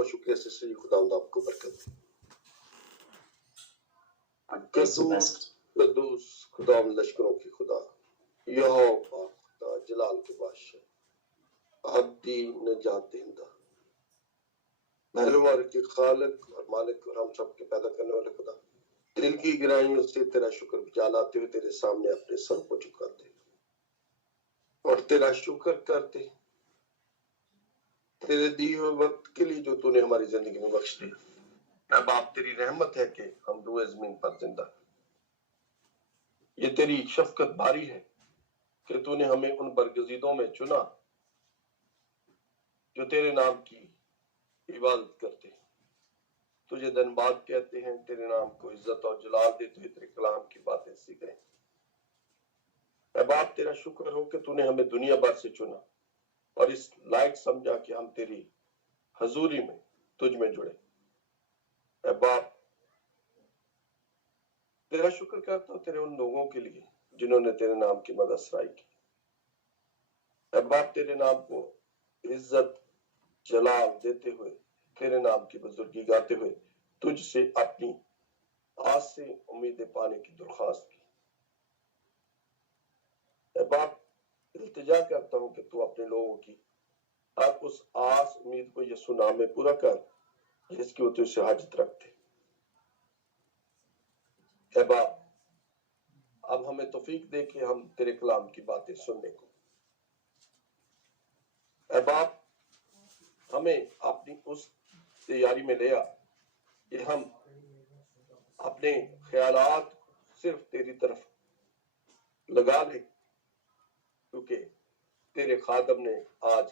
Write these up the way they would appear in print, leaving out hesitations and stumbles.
و شکریہ سے صحیح خداوند آپ کو برکت دے. قدوس خداوند لشکروں کی خدا، یہوہ پاک خدا، جلال کے بادشاہ، ابدی نجات دہندہ، پہلوار کے خالق اور مالک اور ہم سب کے پیدا کرنے والے خدا، دل کی گہرائیوں سے تیرا شکر بجا لاتے ہوئے تیرے سامنے اپنے سر کو جھکاتے اور تیرا شکر کرتے تیرے دیے ہوئے وقت کے لیے جو تو نے ہماری زندگی میں بخش دیا. اے باپ، تیری رحمت ہے کہ ہم روئے زمین پر زندہ. یہ تیری شفقت باری ہے کہ تو نے ہمیں ان برگزیدوں میں چنا جو تیرے نام کی عبادت کرتے ہیں، تجھے دن بعد کہتے ہیں، تیرے نام کو عزت اور جلال دیتے ہوئے تیرے کلام کی باتیں سیکھیں. اے باپ، تیرا شکر ہو کہ تو نے ہمیں دنیا بھر سے چنا اور اس لائق سمجھا کہ ہم تیری حضوری میں تجھ میں جڑے. اے باپ، تیرا شکر کرتا ہوں تیرے ان لوگوں کے لیے جنہوں نے تیرے نام کی مدد سرائی کی. اے باپ، تیرے نام کو عزت جلال دیتے ہوئے، تیرے نام کی بزرگی گاتے ہوئے تجھ سے اپنی آس سے امیدیں پانے کی درخواست کی. اے باپ، التجا کرتا ہوں کہ تو اپنے لوگوں کی ہر اس آس امید کو یسوع نام میں پورا کر جس کی وہ تجھ سے حاجت رکھتے. اے باپ، اب ہمیں توفیق دے کہ ہم تیرے کلام کی باتیں سننے کو. اے باپ، ہمیں اپنی اس تیاری میں لیا کہ ہم اپنے خیالات صرف تیری طرف لگا لیں، کیونکہ تیرے خادم نے آج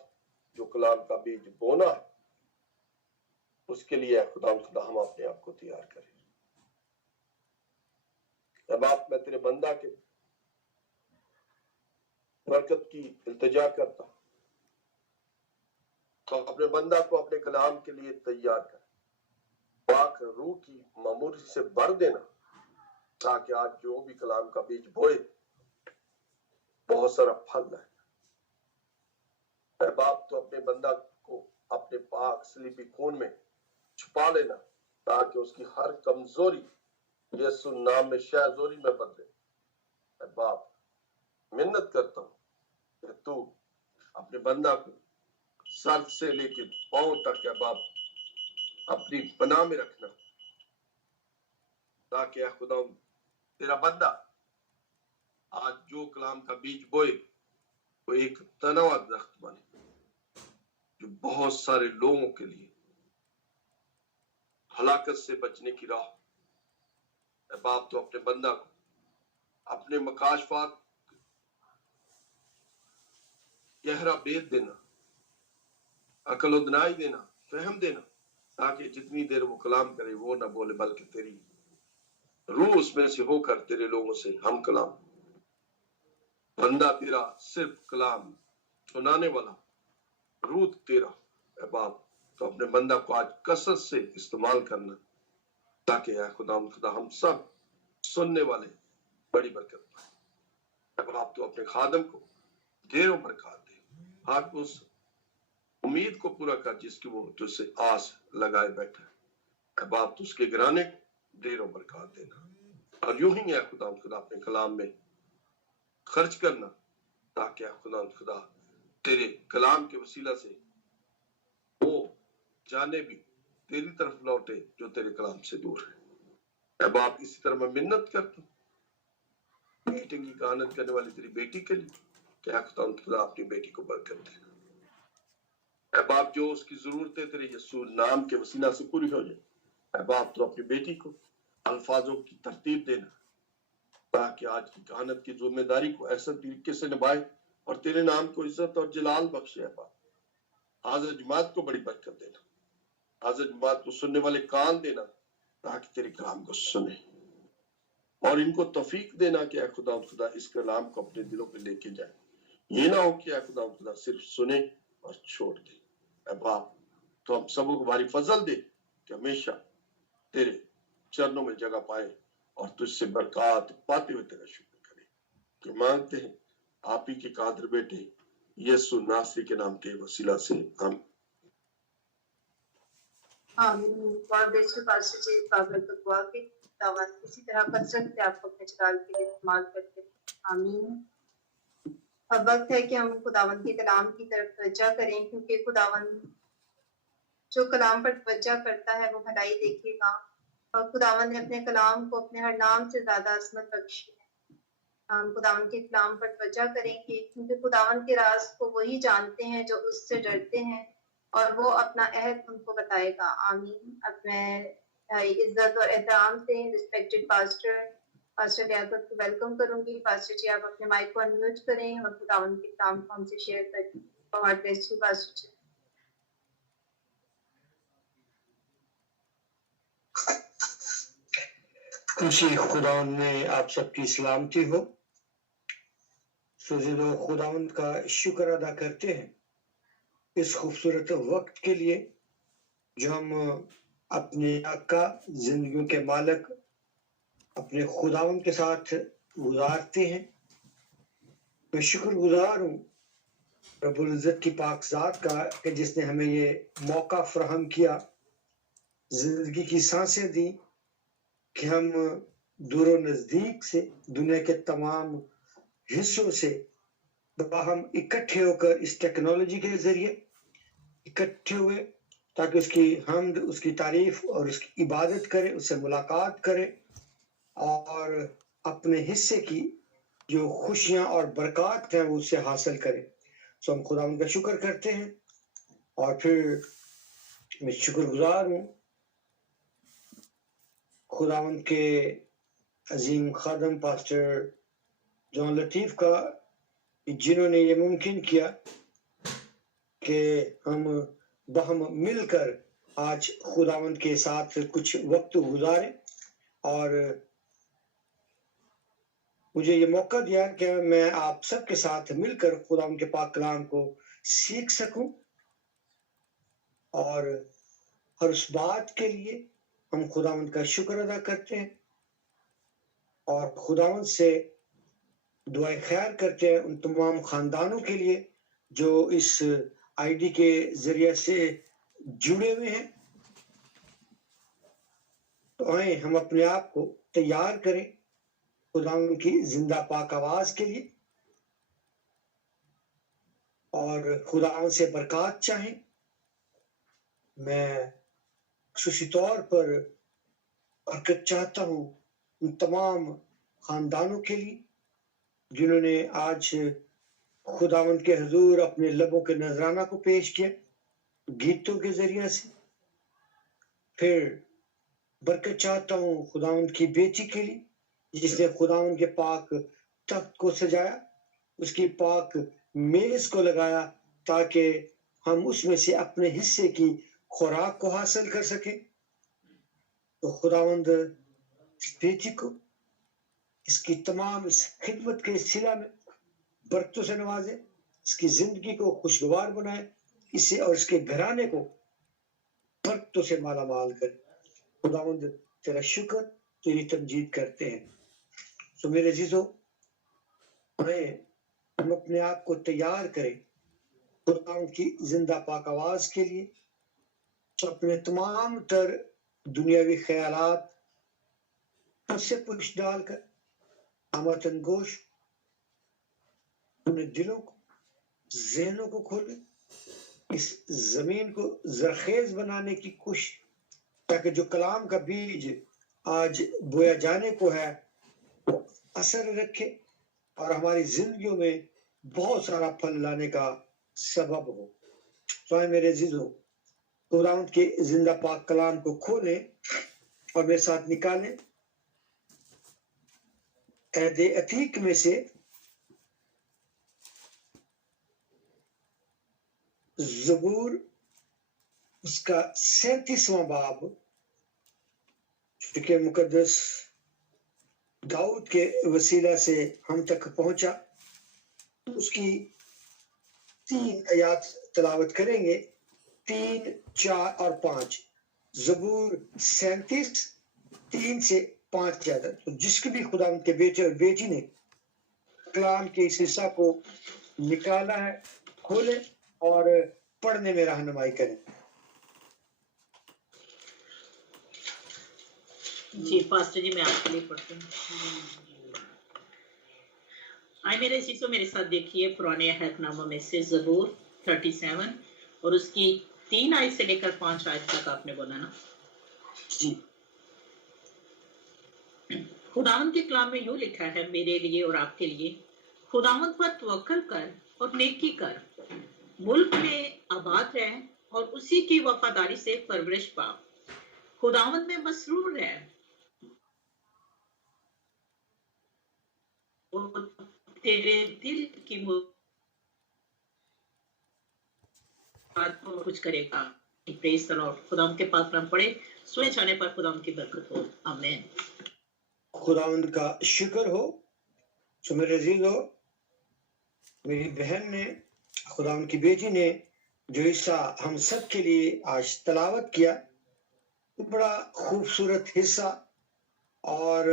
جو کلام کا بیج بونا ہے اس کے لیے خدا ہم اپنے آپ کو تیار کریں. اے باپ، میں تیرے بندہ کے برکت کی التجا کرتا ہوں تو اپنے بندہ کو اپنے کلام کے لیے تیار کر، پاک روح کی معموری سے بھر دینا تاکہ آج جو بھی کلام کا بیج بوئے بہت سارا پھل لائے. اے باپ، تو اپنے بندہ کو اپنے پاک سلیبی خون میں چھپا لینا تاکہ اس کی ہر کمزوری یسوع نام میں شہزوری میں بدلے. اے باپ، منت کرتا ہوں کہ تو اپنے بندہ کو سر سے لے کے پاؤں تک اے باپ اپنی پناہ میں رکھنا تاکہ اے خدا تیرا بندہ آج جو کلام کا بیج بوئے وہ ایک تنوع درخت بنے جو بہت سارے لوگوں کے لیے ہلاکت سے بچنے کی راہ. اے باپ، تو اپنے بندہ کو اپنے مکاشفات گہرا بید دینا، عقل و دنائی دینا، فہم دینا تاکہ جتنی دیر وہ کلام کرے وہ نہ بولے بلکہ تیری روح اس میں سے ہو کر تیرے لوگوں سے ہم کلام. بندہ تیرا صرف کلام سنانے والا، روح تیرا. اے باپ، تو اپنے بندہ کو آج کثرت سے استعمال کرنا تاکہ اے خدا ہم سب سننے والے بڑی برکت پائیں. اے باپ، تو اپنے خادم کو ڈھیروں برکات دے، ہر اس امید کو پورا کر جس کی وہ تجھ سے آس لگائے بیٹھا ہے. اے باپ، تو اس کے گھرانے کو ڈھیروں برکات دینا اور یوں ہی اے خدا اپنے کلام میں خرچ کرنا تاکہ اے خدا تیرے کلام کے وسیلہ سے وہ جانے بھی تیری طرف لوٹے جو تیرے کلام سے دور ہے. اے باپ، اسی طرح میں منت کرتا ہوں میٹنگ کی کہانت کرنے والی تیری بیٹی کے لیے کہ اے خدا اپنی بیٹی کو برکت دے. اے باپ، جو اس کی ضرورتیں تیرے یسوع نام کے وسیلہ سے پوری ہو جائے. اے باپ، تو اپنی بیٹی کو الفاظوں کی ترتیب دینا تاکہ آج کی کہانت کی ذمہ داری کو ایسا طریقے سے نبھائے اور تیرے نام کو عزت اور جلال بخشے. اے باپ، حاضر جماعت کو بڑی برکت دینا، حاضر جماعت کو سننے والے کان دینا تاکہ تیرے کلام کو سنے اور ان کو توفیق دینا کہ اے خدا اس کلام کو اپنے دلوں پہ لے کے جائے. یہ نہ ہو کہ اے خدا صرف سنے اور چھوڑ دے. اے باپ، تو ہم سبوں کو بھاری فضل دے کہ ہمیشہ تیرے چرنوں میں جگہ پائے اور تجھ سے برکات پاتے ہوئے تیرا شکر کرے. کہ مانگتے ہیں آپ ہی کے قادر بیٹے یسوع ناصری کے نام کے وسیلہ سے. ہم آمین. God bless you, Pastor جی. قابل تو دعا کی دعوت اسی طرح کثرت سے آپ کو اپنے جلال کے لیے استعمال کرتے ہیں. آمین. اب وقت ہے کہ ہم خداوند کے کلام کی طرف توجہ کریں، کیونکہ خداوند جو کلام پر توجہ کرتا ہے وہ بھلائی دیکھے گا، اور خداوند نے اپنے کلام کو اپنے ہر نام سے زیادہ عظمت بخشی ہے. ہم خداوند کے کلام پر توجہ کریں کہ کیونکہ خداوند کے راز کو وہی جانتے ہیں جو اس سے ڈرتے ہیں، اور وہ اپنا عہد ان کو بتائے گا. آمین. اب میں عزت اور احترام سے رسپیکٹڈ پاسٹر لیاقت کو ویلکم کروں گی. پاسٹر جی آپ اپنے مائک کو انمیوٹ کریں اور خداوند کے کلام کو ہم سے شیئر کریں. گاڈ بلیس یو پاسٹر جی. خوشی خداوند میں آپ سب کی سلامتی ہو. سوزید و خداوند کا شکر ادا کرتے ہیں اس خوبصورت وقت کے لیے جو ہم اپنے آقا زندگیوں کے مالک اپنے خداوند کے ساتھ گزارتے ہیں. میں شکر گزار ہوں رب العزت کی پاک ذات کا کہ جس نے ہمیں یہ موقع فراہم کیا، زندگی کی سانسیں دی کہ ہم دور و نزدیک سے دنیا کے تمام حصوں سے باہم اکٹھے ہو کر اس ٹیکنالوجی کے ذریعے اکٹھے ہوئے تاکہ اس کی حمد، اس کی تعریف اور اس کی عبادت کرے، اس سے ملاقات کرے اور اپنے حصے کی جو خوشیاں اور برکات ہیں وہ اس سے حاصل کرے. سو ہم خدا ان کا شکر کرتے ہیں. اور پھر میں شکر گزار ہوں خداوند کے عظیم خادم پاسٹر جان لطیف کا، جنہوں نے یہ ممکن کیا کہ ہم باہم مل کر آج خداوند کے ساتھ کچھ وقت گزاریں، اور مجھے یہ موقع دیا کہ میں آپ سب کے ساتھ مل کر خداوند کے پاک کلام کو سیکھ سکوں. اور ہر اس بات کے لیے ہم خداوند کا شکر ادا کرتے ہیں اور خداوند سے دعائیں خیر کرتے ہیں ان تمام خاندانوں کے لیے جو اس آئی ڈی کے ذریعے سے جڑے ہوئے ہیں. تو آئیں ہم اپنے آپ کو تیار کریں خداوند کی زندہ پاک آواز کے لیے اور خداوند سے برکات چاہیں. میں خصوصی طور پر برکت چاہتا ہوں ان تمام خاندانوں کے لیے جنہوں نے آج خداوند کے حضور اپنے لبوں کے نذرانہ کو پیش کیا گیتوں کے ذریعے سے. پھر برکت چاہتا ہوں خداوند کی بیٹی کے لیے جس نے خداوند کے پاک تخت کو سجایا، اس کی پاک میز کو لگایا تاکہ ہم اس میں سے اپنے حصے کی خوراک کو حاصل کر سکیں. تو خداوند اس بیٹی کو اس کی تمام اس خدمت کے سلسلہ میں برکتوں سے نوازے، اس کی زندگی کو خوشگوار بنائے، اسے اور اس کے گھرانے کو برکتوں سے مالا مال کرے. خداوند تیرا شکر، تیری تمجید کرتے ہیں. سو میرے عزیزو، ہم اپنے آپ کو تیار کریں خداوند کی زندہ پاک آواز کے لیے. اپنے تمام تر دنیاوی خیالات اس سے پوچھ ڈال کر آمتن گوش اپنے دلوں کو، ذہنوں کو کھولے، اس زمین کو زرخیز بنانے کی کوشش، تاکہ جو کلام کا بیج آج بویا جانے کو ہے وہ اثر رکھے اور ہماری زندگیوں میں بہت سارا پھل لانے کا سبب ہو. تو میرے عزیزو، خداوند کے زندہ پاک کلام کو کھولیں اور میرے ساتھ نکالیں عہد عتیق میں سے زبور اس کا 37واں باب، چونکہ مقدس داؤد کے وسیلہ سے ہم تک پہنچا. اس کی 3 آیات تلاوت کریں گے، 3، 4 اور 5. زبور 37، 3 سے 5 کی عادت. تو جس کے بھی خدا ان کے بیٹے اور بیٹی نے کلام کے اس حصہ کو نکالا ہے، کھولے اور پڑھنے میں رہنمائی کریں. جی پاسٹر جی میں آپ کے لیے پڑھتی ہوں. آئے میرے عزیزو میرے ساتھ دیکھیے پرانے عہد ناموں میں سے زبور 37 اور اس کی 3 آیت سے لے کر 5 آیت تک آپ نے بولا نا. جی خداوند کے کلام میں یوں لکھا ہے میرے لیے اور آپ کے لیے، خداوند پر توکل کر اور نیکی کر، ملک میں آباد رہ اور اسی کی وفاداری سے پرورش پا، خداوند میں مسرور رہ اور تیرے دل کی مراد کو کچھ کرے گا. پریز دی لارڈ. خداوند کے پاک کلام پڑھے، سنے جانے پر خداوند کی برکت ہو. آمین. خداوند کا شکر ہو. سو میرے عزیز ہو، میری بہن نے، خداوند کی بیٹی نے جو حصہ ہم سب کے لیے آج تلاوت کیا، بڑا خوبصورت حصہ اور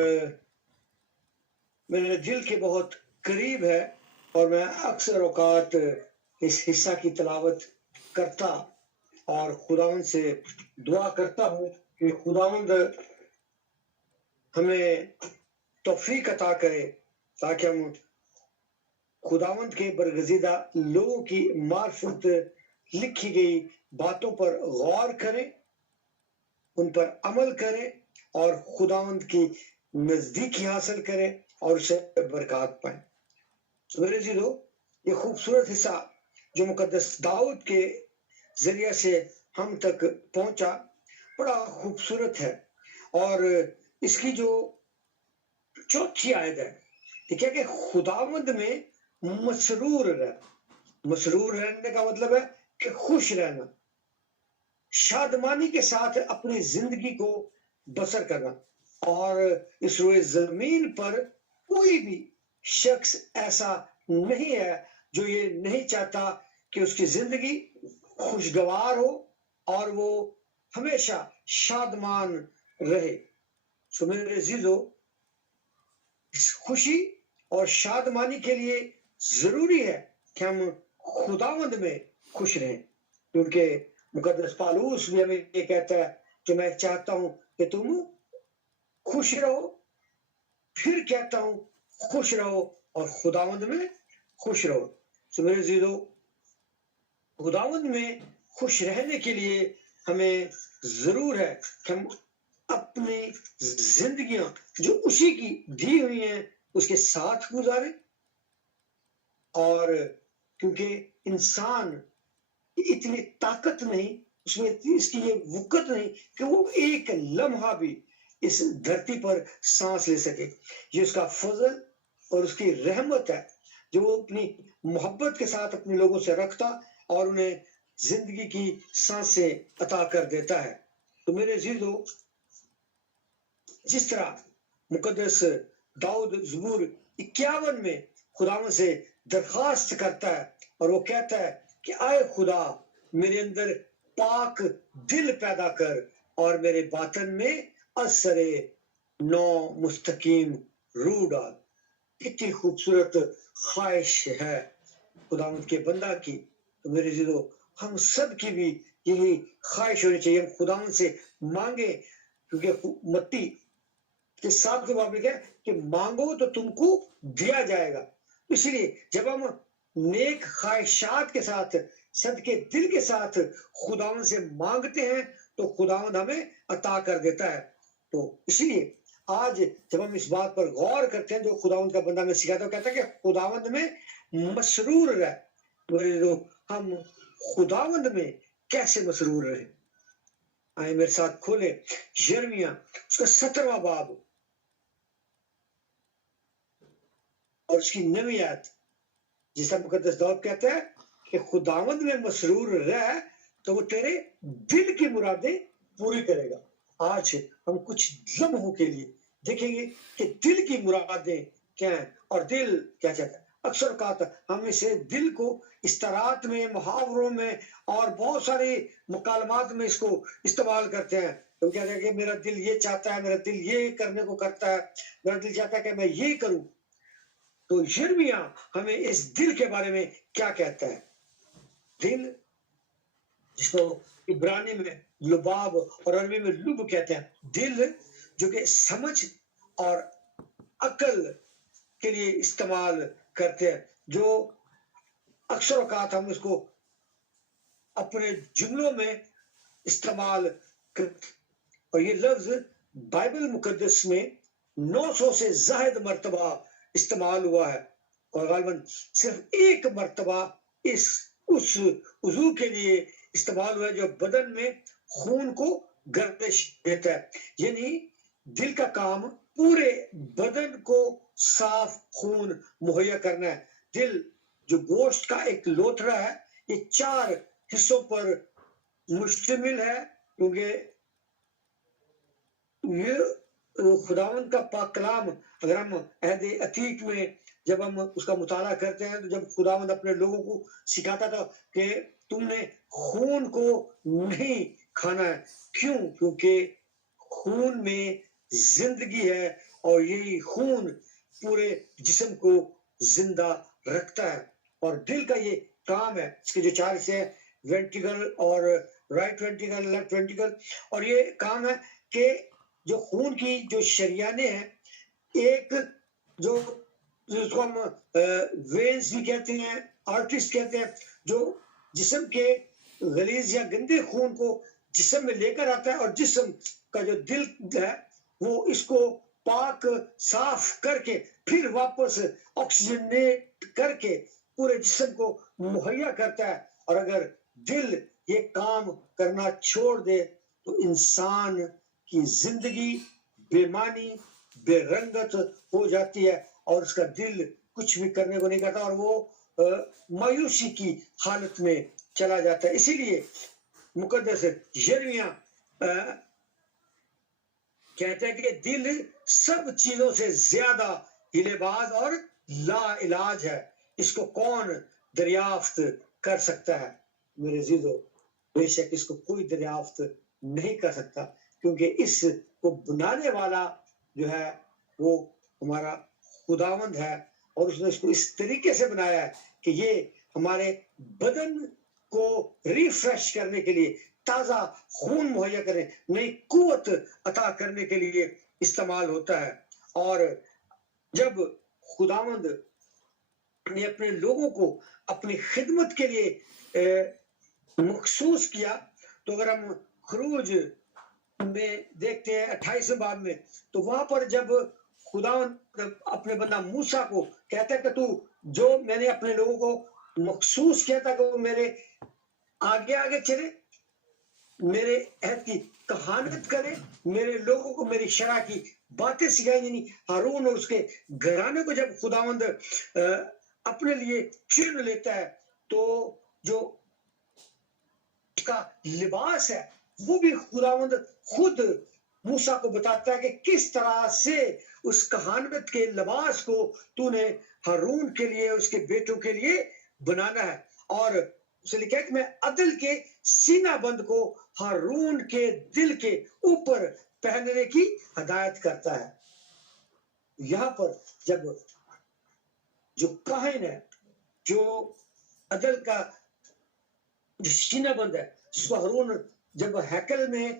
میرے دل کے بہت قریب ہے، اور میں اکثر اوقات اس حصہ کی تلاوت کرتا اور خداوند سے دعا کرتا ہوں کہ خداوند ہمیں توفیق عطا کرے تاکہ ہم خداوند کے برگزیدہ لوگوں کی معرفت لکھی گئی باتوں پر غور کریں، ان پر عمل کریں اور خداوند کی نزدیکی حاصل کریں اور اسے برکات پائیں. میرے عزیزو، یہ خوبصورت حصہ جو مقدس داؤد کے ذریعے سے ہم تک پہنچا بڑا خوبصورت ہے، اور اس کی جو 4 آیت ہے دیکھیں کہ خداوند میں مسرور رہ. مسرور رہنے کا مطلب ہے کہ خوش رہنا، شادمانی کے ساتھ اپنی زندگی کو بسر کرنا. اور اس روئے زمین پر کوئی بھی شخص ایسا نہیں ہے جو یہ نہیں چاہتا کہ اس کی زندگی خوشگوار ہو اور وہ ہمیشہ شادمان رہے. سو میرے عزیزو، اس خوشی اور شادمانی کے لیے ضروری ہے کہ ہم خداوند میں خوش رہیں، کیونکہ مقدس پالوس بھی ہمیں یہ کہتا ہے کہ میں چاہتا ہوں کہ تم خوش رہو، پھر کہتا ہوں خوش رہو اور خداوند میں خوش رہو. سو میرے عزیزو، خداوند میں خوش رہنے کے لیے ہمیں ضرور ہے کہ ہم اپنی زندگیاں جو اسی کی دی ہوئی ہیں اس کے ساتھ گزاریں. اور کیونکہ انسان اتنی طاقت نہیں، اس میں اس کی یہ وقت نہیں کہ وہ ایک لمحہ بھی اس دھرتی پر سانس لے سکے. یہ اس کا فضل اور اس کی رحمت ہے جو وہ اپنی محبت کے ساتھ اپنے لوگوں سے رکھتا اور انہیں زندگی کی سانسیں عطا کر دیتا ہے. تو میرے عزیزو، جس طرح مقدس داؤد زبور 51 میں خداوند سے درخواست کرتا ہے اور وہ کہتا ہے کہ آئے خدا میرے اندر پاک دل پیدا کر اور میرے باطن میں اثر نو مستقیم روح ڈال. کتنی خوبصورت خواہش ہے خداوند کے بندہ کی. تو میرے عزیزو، ہم سب کی بھی یہی خواہش ہونی چاہیے، ہم خداوند سے مانگیں، کیونکہ متی کے 7 کے باب میں کہا کہ مانگو تو تم کو دیا جائے گا. اس لیے جب ہم نیک خواہشات کے ساتھ، صدقے دل کے ساتھ خداوند سے مانگتے ہیں تو خداوند ہمیں عطا کر دیتا ہے. تو اس لیے آج جب ہم اس بات پر غور کرتے ہیں جو خداوند کا بندہ میں سکھاتا ہے، وہ کہتا ہے کہ خداوند میں مسرور رہ. ہم خداوند میں کیسے مسرور رہیں؟ آئے میرے ساتھ کھولیں یرمیہ اس کا 17واں باب اور اس کی 9ویں آیت، جس طرح مقدس داؤد کہتا ہے کہ خداوند میں مسرور رہ تو وہ تیرے دل کی مرادیں پوری کرے گا. آج ہم کچھ لمحوں کے لیے دیکھیں گے کہ دل کی مرادیں کیا ہیں اور دل کیا چاہتا ہے. اکثر اوقات ہم اسے دل کو استعارات میں، محاوروں میں اور بہت ساری مکالمات میں اس کو استعمال کرتے ہیں. تو کہتے ہیں کہ میرا دل یہ چاہتا ہے، میرا دل یہ کرنے کو کرتا ہے، میرا دل چاہتا ہے کہ میں یہ کروں. تو یرمیہ ہمیں اس دل کے بارے میں کیا کہتا ہے؟ دل، جس کو عبرانی میں لباب اور عربی میں لب کہتے ہیں، دل جو کہ سمجھ اور عقل کے لیے استعمال کرتے ہیں، جو اکثر اوقات ہم اس کو اپنے جملوں میں استعمال کرتے، اور یہ لفظ بائبل مقدس میں 900 سے زائد مرتبہ استعمال ہوا ہے، اور غالباً صرف ایک مرتبہ اس عضو کے لیے استعمال ہوا ہے جو بدن میں خون کو گردش دیتا ہے، یعنی دل کا کام پورے بدن کو صاف خون مہیا کرنا ہے۔ دل جو گوشت کا ایک لوتھڑا ہے، یہ 4 حصوں پر مشتمل ہے، کیونکہ یہ خداوند کا پاک کلام، اگر ہم عہد عتیق میں جب ہم اس کا مطالعہ کرتے ہیں تو جب خداوند اپنے لوگوں کو سکھاتا تھا کہ تم نے خون کو نہیں کھانا ہے، کیوں؟ کیونکہ خون میں زندگی ہے، اور یہی خون پورے جسم کو زندہ رکھتا ہے، اور دل کا یہ کام ہے۔ اس کے جو 4 حصے ہیں، وینٹریکل اور رائٹ وینٹریکل، لیفٹ وینٹریکل، اور یہ کام ہے کہ جو خون کی جو شریانیں ہیں، ایک جو جس کو ہم وینز بھی کہتے ہیں، آرٹریز کہتے ہیں، جو جسم کے غلیظ یا گندے خون کو جسم میں لے کر آتا ہے، اور جسم کا جو دل ہے وہ اس کو پاک صاف کر کے پھر واپس آکسیجنیٹ کر کے پورے جسم کو مہیا کرتا ہے، اور اگر دل یہ کام کرنا چھوڑ دے تو انسان کی زندگی بے معنی، بے رنگت ہو جاتی ہے، اور اس کا دل کچھ بھی کرنے کو نہیں کرتا، اور وہ مایوسی کی حالت میں چلا جاتا ہے۔ اسی لیے مقدس یرمیہ کہتا ہے کہ دل سب چیزوں سے زیادہ ہیلے باز اور لا علاج ہے، اس کو کون دریافت کر سکتا ہے؟ میرے عزیزو، بے شک اس کو کوئی دریافت نہیں کر سکتا، کیونکہ اس کو بنانے والا جو ہے وہ ہمارا خداوند ہے، اور اس نے اس کو اس طریقے سے بنایا ہے کہ یہ ہمارے بدن کو ریفریش کرنے کے لیے، تازہ خون مہیا کرنے، نئی قوت عطا کرنے کے لیے استعمال ہوتا ہے۔ اور جب خداوند نے اپنے لوگوں کو اپنی خدمت کے لیے مخصوص کیا، تو اگر ہم خروج میں دیکھتے ہیں 28 باب میں، تو وہاں پر جب خداوند اپنے بندہ موسیٰ کو کہتا ہے کہ تو جو میں نے اپنے لوگوں کو مخصوص کیا تھا کہ وہ میرے آگے آگے چلے، میرے عہد کی کہانت کرے، میرے لوگوں کو میری شرع کی باتیں سکھائیں، یعنی ہارون اور اس کے گھرانے کو جب خداوند اپنے لیے چن لیتا ہے، تو جو اس کا لباس ہے وہ بھی خداوند خود موسیٰ کو بتاتا ہے کہ کس طرح سے اس کہانت کے لباس کو تو نے ہارون کے لیے، اس کے بیٹوں کے لیے بنانا ہے، اور اسے لکھا ہے کہ میں عدل کے سینہ بند کو ہارون کے دل کے اوپر پہننے کی ہدایت کرتا ہے۔ یہاں پر جب جو کاہن ہے، جو عدل کا جو سینہ بند ہے، جس کو ہارون جب ہیکل میں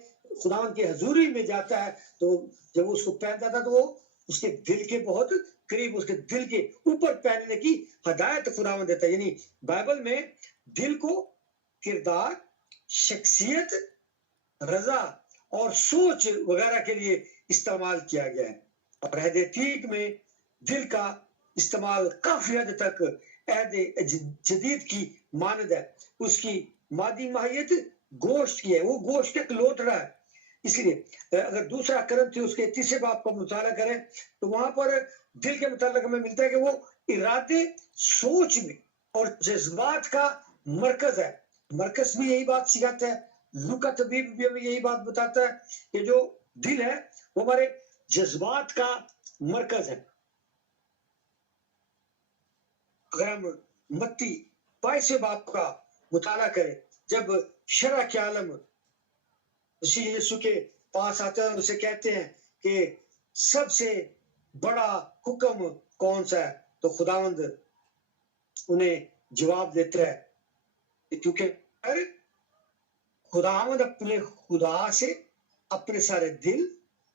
خداوند کی حضوری میں جاتا ہے، تو جب اس کو پہنتا تھا تو وہ اس کے دل کے بہت قریب، اس کے دل کے اوپر پہننے کی ہدایت خداوند دیتا ہے۔ یعنی بائبل میں دل کو کردار، شخصیت، رضا اور سوچ وغیرہ کے لیے استعمال کیا گیا ہے، اور عہد عتیق میں دل کا استعمال کافی حد تک عہد جدید کی مانند ہے۔ اس کی مادی ماہیت گوشت کی ہے، وہ گوشت ایک لوتھڑا ہے۔ اس لیے اگر دوسرا کرنتھیوس کے 3 باب کا مطالعہ کریں تو وہاں پر دل کے متعلق ہمیں ملتا ہے کہ وہ ارادے، سوچ میں اور جذبات کا مرکز ہے۔ مرکز بھی یہی بات سکھاتا ہے، لوکا طبیب بھی ہمیں یہی بات بتاتا ہے کہ جو دل ہے وہ ہمارے جذبات کا مرکز ہے۔ اگر ہم متی 22 باب کا مطالعہ کریں، جب شرع کے عالم مسیح یسوع کے پاس آتے ہیں اور اسے کہتے ہیں کہ سب سے بڑا حکم کون سا ہے، تو خداوند انہیں جواب دیتا ہے، کیونکہ خداوند اپنے خدا سے اپنے سارے دل،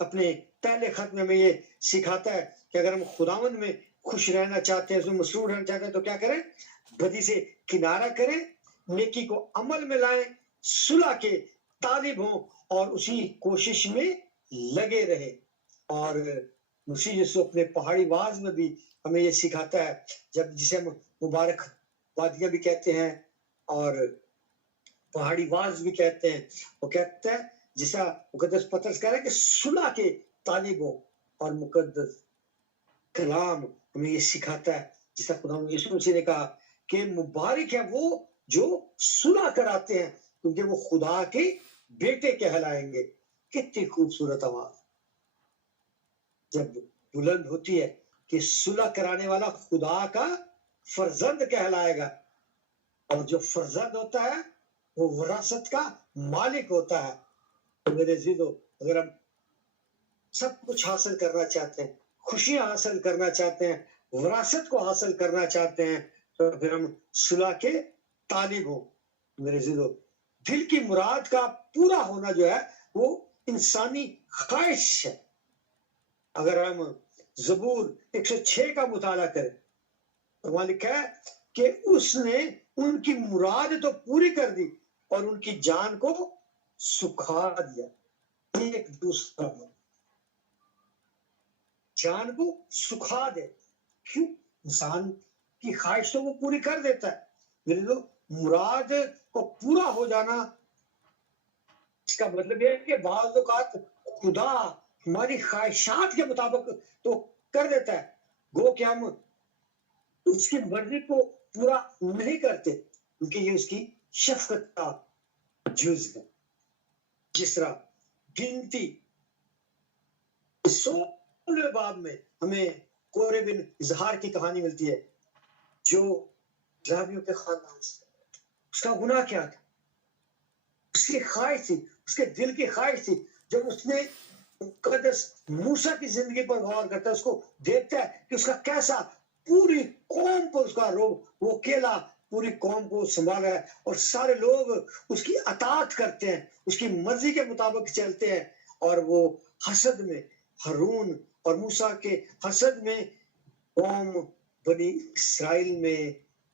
اپنے پہلے خط میں ہمیں یہ سکھاتا ہے کہ اگر ہم خداوند میں خوش رہنا چاہتے ہیں، اس میں مسرور رہنا چاہتے ہیں تو کیا کریں؟ بدی سے کنارہ کریں، نیکی کو عمل میں لائیں، صلح کے طالب ہوں اور اسی کوشش میں لگے رہے۔ اور مسیح یسوع اپنے پہاڑی واز میں بھی ہمیں یہ سکھاتا ہے، جب جسے ہم مبارک وادیاں بھی کہتے ہیں اور پہاڑی واز بھی کہتے ہیں، وہ کہتا ہے جیسا مقدس پطرس کہہ رہا ہے کہ صلح کے طالب ہو، اور مقدس کلام ہمیں یہ سکھاتا ہے جیسا خدا یسوع مسیح نے کہا کہ مبارک ہے وہ جو صلح کراتے ہیں کیونکہ وہ خدا کے بیٹے کہلائیں گے۔ کتنی خوبصورت آواز جب بلند ہوتی ہے کہ صلح کرانے والا خدا کا فرزند کہلائے گا، اور جو فرزند ہوتا ہے وہ وراثت کا مالک ہوتا ہے۔ تو میرے عزیزو، اگر ہم سب کچھ حاصل کرنا چاہتے ہیں، خوشیاں حاصل کرنا چاہتے ہیں، وراثت کو حاصل کرنا چاہتے ہیں، تو پھر ہم صلح کے طالب ہوں۔ میرے عزیزو، دل کی مراد کا پورا ہونا جو ہے وہ انسانی خواہش ہے۔ اگر ہم زبور 106 کا مطالعہ کریں تو وہاں لکھا ہے کہ اس نے ان کی مراد تو پوری کر دی اور ان کی جان کو سکھا دیا۔ ایک دوسرا جان کو سکھا دے، کیوں؟ انسان کی خواہش تو وہ پوری کر دیتا ہے، میرے لوگ مراد کو پورا ہو جانا اس کا مطلب یہ ہے کہ بعض اوقات خدا ہماری خواہشات کے مطابق تو کر دیتا ہے، گو کہ ہم اس کی مرضی کو پورا نہیں کرتے کیونکہ یہ اس کی شفقت کا جز ہے۔ جس طرح گنتی 16 باب میں ہمیں کورے بن اظہار کی کہانی ملتی ہے جو لاویوں کے خاندان سے، اس کا گناہ کیا تھا؟ اس کی خواہش تھی، اس کے دل کی خواہش تھی۔ جب اس نے مقدس موسیٰ کی زندگی پر غور کرتا ہے، اس کو دیکھتا ہے کہ اس کا کیسا پوری قوم پر اس کا روب، وہ اکیلا پوری قوم کو سنبھالا ہے اور سارے لوگ اس کی اطاعت کرتے ہیں، اس کی مرضی کے مطابق چلتے ہیں، اور وہ حسد میں ہارون اور موسیٰ کے حسد میں قوم بنی اسرائیل میں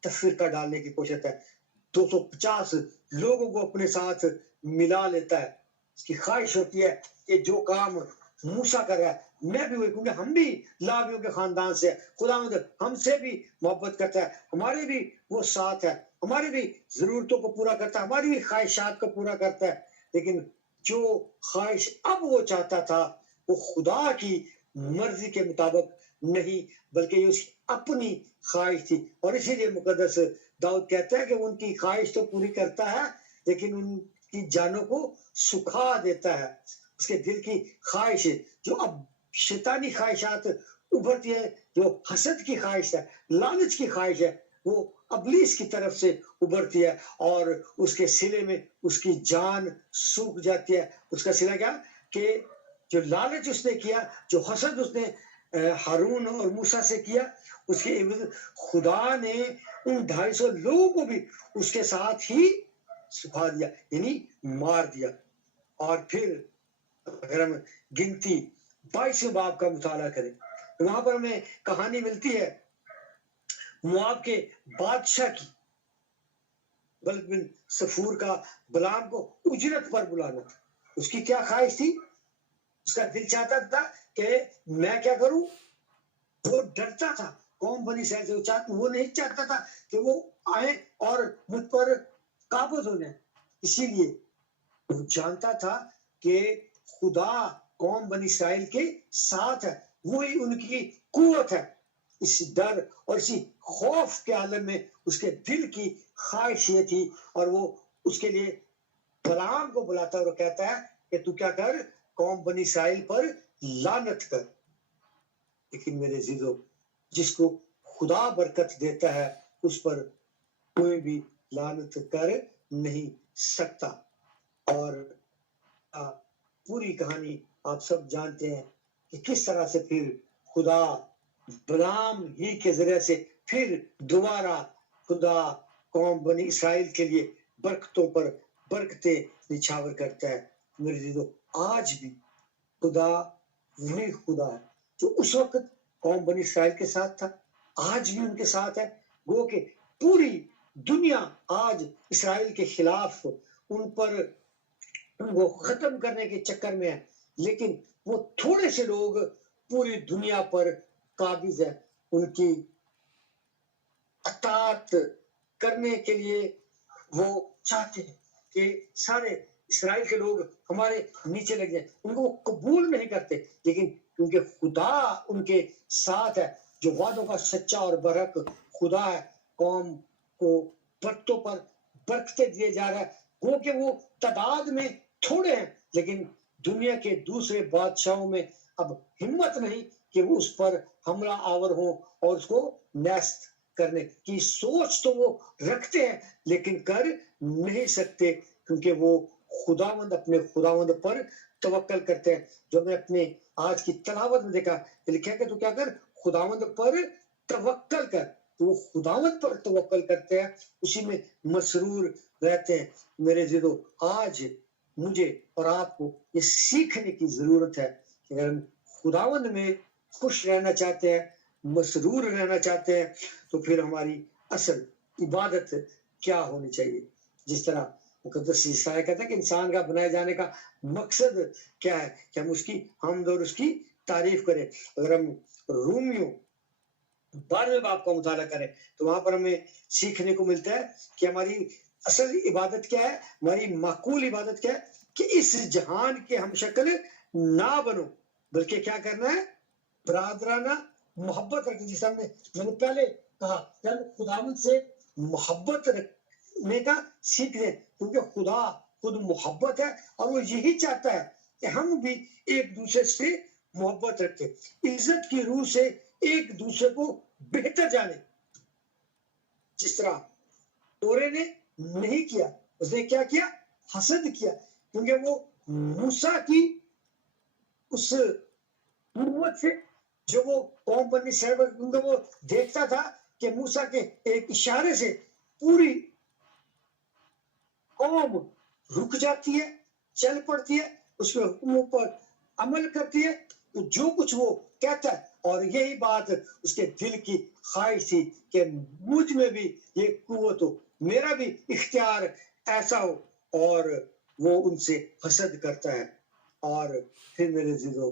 تفرقہ ڈالنے کی کوشش ہے۔ 250 لوگوں کو اپنے ساتھ ملا لیتا ہے۔ اس کی خواہش ہوتی ہے کہ جو کام موسیٰ کر رہا ہے میں بھی ہوئی، کیونکہ ہم بھی لاویوں کے خاندان سے، خداوند ہم سے بھی محبت کرتا ہے، ہمارے بھی وہ ساتھ ہے، ہماری بھی ضرورتوں کو پورا کرتا ہے، ہماری بھی خواہشات کو پورا کرتا ہے۔ لیکن جو خواہش اب وہ چاہتا تھا وہ خدا کی مرضی کے مطابق نہیں بلکہ یہ اس کی اپنی خواہش تھی، اور اسی لیے مقدس داؤد کہتا ہے کہ ان کی خواہش تو پوری کرتا ہے لیکن ان کی جانوں کو سکھا دیتا ہے۔ اس کے دل کی خواہش جو اب شیطانی خواہشات ابھرتی ہے، جو حسد کی خواہش ہے، لالچ کی خواہش ہے، وہ ابلیس کی طرف سے ابھرتی ہے اور اس کے سلے میں اس کی جان سوکھ جاتی ہے۔ اس کا سلا کیا کہ جو لالچ اس نے کیا، جو حسد اس نے ہارون اور موسیٰ سے کیا، اس کے عوض خدا نے ان 250 لوگوں کو بھی اس کے ساتھ ہی سکھا دیا، یعنی مار دیا۔ اور پھر اگر ہم گنتی 22 باب کا مطالعہ کریں تو وہاں پر ہمیں کہانی ملتی ہے مواب کے بادشاہ کی، بلق بن صفور کا بلام کو اجرت پر بلانا تھا۔ اس کی کیا خواہش تھی؟ اس کا دل چاہتا تھا کہ میں کیا کروں؟ وہ ڈرتا تھا قوم بنی اسرائیل سے، وہ نہیں چاہتا تھا کہ وہ آئیں اور مجھ پر قابض ہو جائیں، اسی لیے وہ جانتا تھا کہ خدا قوم بنی اسرائیل کے ساتھ ہے، وہی ان کی قوت ہے۔ اس ڈر اور اسی خوف کے عالم میں اس کے دل کی خواہش یہ تھی، اور وہ اس کے لیے بلعام کو بلاتا ہے اور کہتا ہے کہ تو کیا کر، قوم بنی اسرائیل پر لعنت کر۔ لیکن میرے عزیزو، جس کو خدا برکت دیتا ہے اس پر کوئی بھی لعنت کر نہیں سکتا۔ اور پوری کہانی آپ سب جانتے ہیں کہ کس طرح سے پھر خدا بلعام ہی کے ذریعے سے پھر دوبارہ خدا قوم بنی اسرائیل کے لیے برکتوں پر برکتیں نچھاور کرتا ہے۔ میرے عزیزو، آج بھی خدا وہی خدا ہے جو اس وقت قوم بنی اسرائیل کے ساتھ تھا، آج بھی ان کے ساتھ ہے. گو کہ پوری دنیا آج اسرائیل کے خلاف ان پر ان کو ختم کرنے کے چکر میں ہے، لیکن وہ تھوڑے سے لوگ پوری دنیا پر قابض ہے. ان کی اطاعت کرنے کے لیے وہ چاہتے ہیں کہ سارے اسرائیل کے لوگ ہمارے نیچے لگ جائیں. ان کو وہ قبول نہیں کرتے، لیکن کیونکہ خدا ان کے ساتھ ہے، جو وعدوں کا سچا اور برحق خدا ہے، قوم کو برکتوں پر برکتیں دیے جا رہا ہے. وہ کہ وہ تعداد میں تھوڑے ہیں، لیکن دنیا کے دوسرے بادشاہوں میں اب ہمت نہیں کہ وہ اس پر حملہ آور ہوں اور اس کو نیست کرنے کی سوچ تو وہ رکھتے ہیں لیکن کر نہیں سکتے، کیونکہ وہ خداوند اپنے خداوند پر توکل کرتے ہیں. جو میں اپنے آج کی تلاوت میں دیکھا لکھا کہ تو کیا کر، خداوند پر توکل کر. وہ خداوند پر توکل کرتے ہیں، اسی میں مسرور رہتے ہیں. میرے عزیزو، آج مجھے اور آپ کو یہ سیکھنے کی ضرورت ہے کہ اگر ہم خداوند میں خوش رہنا چاہتے ہیں، مسرور رہنا چاہتے ہیں، تو پھر ہماری اصل عبادت کیا ہونی چاہیے. جس طرح مقدس عیسائی کہتا ہے کہ انسان کا بنائے جانے کا مقصد کیا ہے، کہ ہم اس کی حمد اور اس کی تعریف کریں. اگر ہم رومیوں 12 باب کا مطالعہ کریں تو وہاں پر ہمیں سیکھنے کو ملتا ہے کہ ہماری اصل عبادت کیا ہے، ہماری معقول عبادت کیا ہے، کہ اس جہان کے ہم شکل نہ بنو، بلکہ کیا کرنا ہے، برادرانہ محبت رکھیں. جس ہم نے میں نے پہلے کہا کہ ہم خداوند سے محبت رکھنے کا سیکھ لیں، کیونکہ خدا خود محبت ہے اور وہ یہی چاہتا ہے کہ ہم بھی ایک دوسرے سے محبت رکھیں، عزت کی روح سے ایک دوسرے کو بہتر جانے. جس طرح تورے نے نہیں کیا، اس نے کیا کیا، حسد کیا، کیونکہ وہ موسیٰ کی اس قوت سے جو وہ قوم بنی اسرائیل، کیونکہ وہ دیکھتا تھا کہ موسیٰ کے ایک اشارے سے پوری قوم رک جاتی ہے، چل پڑتی ہے، اس کے حکموں پر عمل کرتی ہے، تو جو کچھ وہ کہتا ہے. اور یہی بات اس کے دل کی خواہش تھی کہ مجھ میں بھی یہ قوت ہو، میرا بھی اختیار ایسا ہو، اور وہ ان سے حسد کرتا ہے. اور پھر میرے عزیزو،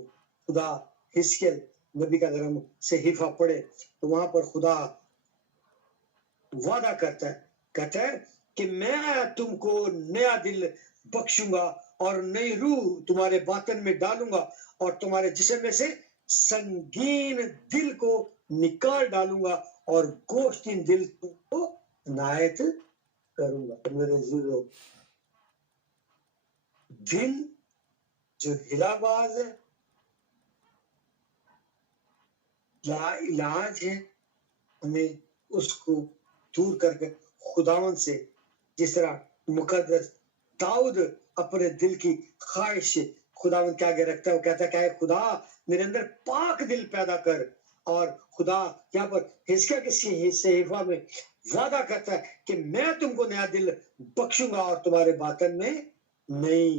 خدا حزقیل نبی کا اگر ہم صحیفہ پڑھے تو وہاں پر خدا وعدہ کرتا ہے، کہتا ہے کہ میں تم کو نیا دل بخشوں گا اور نئی روح تمہارے باطن میں ڈالوں گا، اور تمہارے جسم میں سے سنگین دل کو نکال ڈالوں گا اور گوشتین دل کو عنایت کروں گا. میرے عزیزو، دل جو ہلا باز ہے، لا علاج ہے، ہمیں اس کو دور کر کے خداوند سے، جس طرح مقدس داؤد اپنے دل کی خواہش سے خداوند کے آگے رکھتا ہے، وہ کہتا ہے کہ اے خدا میرے اندر پاک دل پیدا کر. اور خدا یہاں پر حزقیل کے صحیفہ میں وعدہ کرتا ہے کہ میں تم کو نیا دل بخشوں گا اور تمہارے باطن میں نئی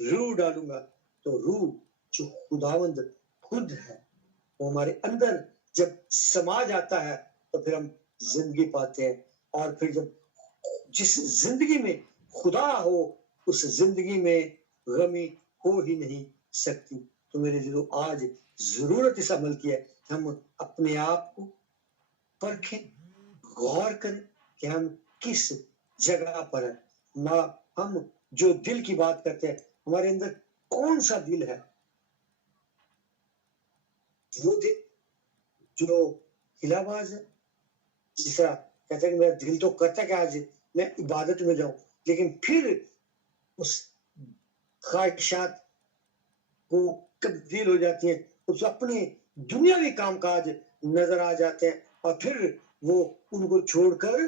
روح ڈالوں گا. تو روح جو خداوند خود ہے، وہ ہمارے اندر جب سما جاتا ہے تو پھر ہم زندگی پاتے ہیں. اور پھر جب جس زندگی میں خدا ہو، اس زندگی میں غمی ہو ہی نہیں سکتی. تو میرے دلو، آج ضرورت اس عمل کی ہے کہ ہم اپنے آپ کو پرکھیں، غور کریں کہ ہم کس جگہ پر ہیں. نہ ہم جو دل کی بات کرتے ہیں، ہمارے اندر کون سا دل ہے؟ وہ دل جو ہلا باز ہے، جس طرح کہتا ہے کہ میرا دل تو کرتا ہے کہ آج میں عبادت میں جاؤں، لیکن پھر اس خواہشات کو تبدیل ہو جاتی ہیں، اس اپنے دنیاوی کام کاج نظر آ جاتے ہیں، اور پھر وہ ان کو چھوڑ کر،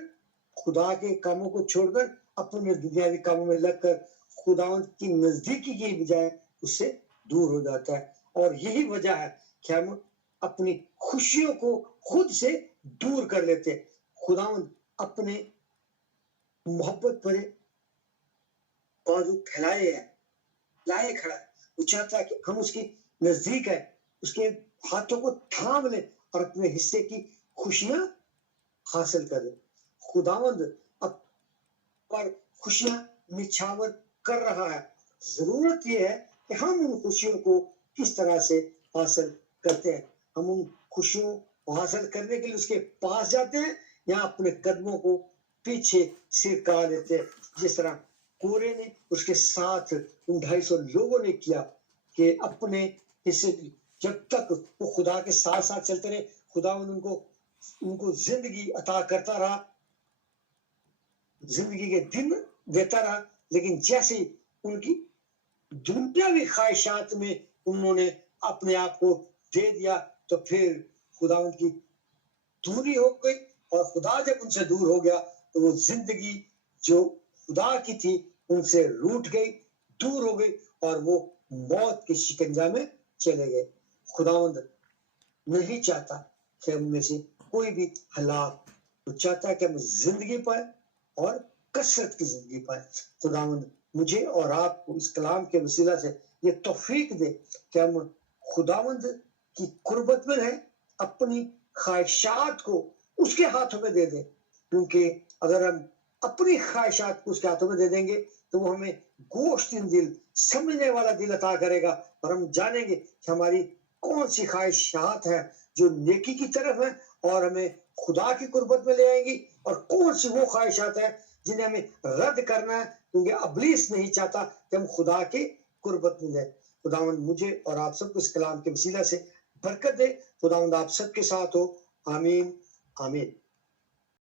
خدا کے کاموں کو چھوڑ کر اپنے دنیاوی کاموں میں لگ کر خداوند کی نزدیکی کی بجائے اس سے دور ہو جاتا ہے. اور یہی وجہ ہے کہ ہم اپنی خوشیوں کو خود سے دور کر لیتے ہیں. خداوند اپنے محبت بھرے بازو پھیلائے ہے، لائے کھڑا ہے، وہ چاہتا ہے کہ ہم اس کی نزدیک ہے، اس کے ہاتھوں کو تھام لیں اور اپنے حصے کی خوشیاں حاصل کریں. خداوند اب پر خوشیاں نچھاور کر رہا ہے. ضرورت یہ ہے کہ ہم ان خوشیوں کو کس طرح سے حاصل کرتے ہیں. ہم ان خوشیوں کو حاصل کرنے کے لیے اس کے پاس جاتے ہیں یا اپنے قدموں کو پیچھے سرکا لیتے ہیں، جس طرح کورے نے اس کے ساتھ ان 250 لوگوں نے کیا کہ اپنے حصے کی جب تک وہ خدا کے ساتھ ساتھ چلتے رہے، خدا ان کو زندگی عطا کرتا رہا، زندگی کے دن دیتا رہا. لیکن جیسے ان کی دنیاوی خواہشات میں انہوں نے اپنے آپ کو دے دیا تو پھر خدا ان کی دوری ہو گئی، اور خدا جب ان سے دور ہو گیا تو وہ زندگی جو خدا کی تھی ان سے روٹ گئی، دور ہو گئی، اور وہ موت کے شکنجہ میں چلے گئے. خداوند نہیں چاہتا کہ ہم میں سے کوئی بھی ہلاک، وہ چاہتا ہے کہ ہم زندگی پائیں اور کثرت کی زندگی پائیں. خداوند مجھے اور آپ کو اس کلام کے وسیلہ سے یہ توفیق دے کہ ہم خداوند کی قربت میں رہیں، اپنی خواہشات کو اس کے ہاتھوں میں دے دیں، کیونکہ اگر ہم اپنی خواہشات کو اس کے ہاتھوں میں دے دیں گے تو وہ ہمیں گوشتین دل، سمجھنے والا دل عطا کرے گا، اور ہم جانیں گے کہ ہماری کون سی خواہشات ہیں جو نیکی کی طرف ہیں اور ہمیں خدا کی قربت میں لے آئیں گی، اور کون سی وہ خواہشات ہیں جنہیں ہمیں رد کرنا ہے، کیونکہ ابلیس نہیں چاہتا کہ ہم خدا کی قربت میں لیں. خداوند مجھے اور آپ سب کو اس کلام کے وسیلہ سے برکت دے. خداوند آپ سب کے ساتھ ہو. آمین آمین.